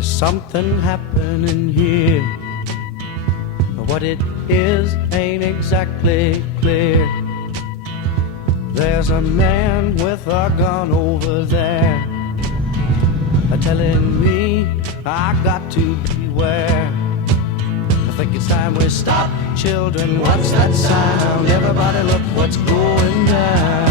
There's something happening here. What it is ain't exactly clear. There's a man with a gun over there, telling me I got to beware. I think it's time we stop. Children, what's that sound? Everybody look what's going down.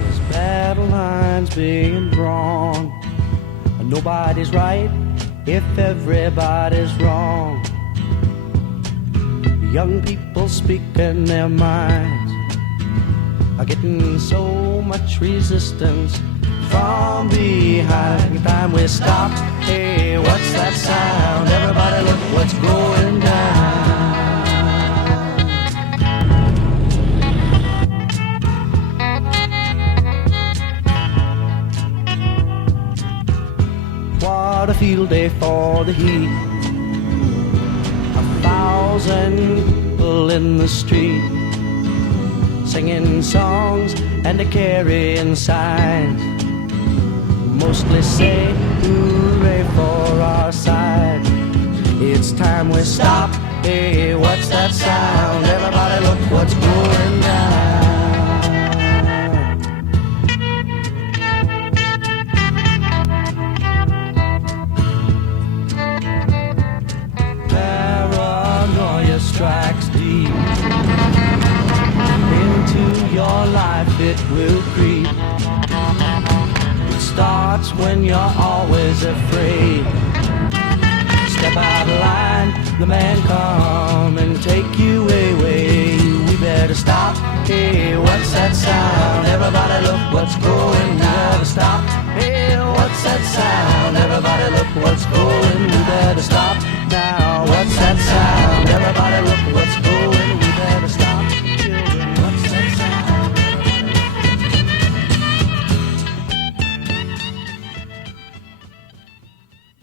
There's battle lines being drawn. Nobody's right if everybody's wrong. Young people speaking their minds are getting so much resistance from behind. Time we stop. Hey, what's that sound? Everybody look what's going down. What a field day for the heat. 1,000 people in the street, singing songs and carrying signs. Mostly say hooray for our side. It's time we stop. Hey, what's that sound? Everybody look what's going down. Paranoia strikes deep into your life, it will creep. It starts when you're always afraid. Step out of line, the man come and take you away. We better stop. Hey, what's that sound? Everybody look what's going down. Stop. Hey, what's that sound? Everybody look what's going down.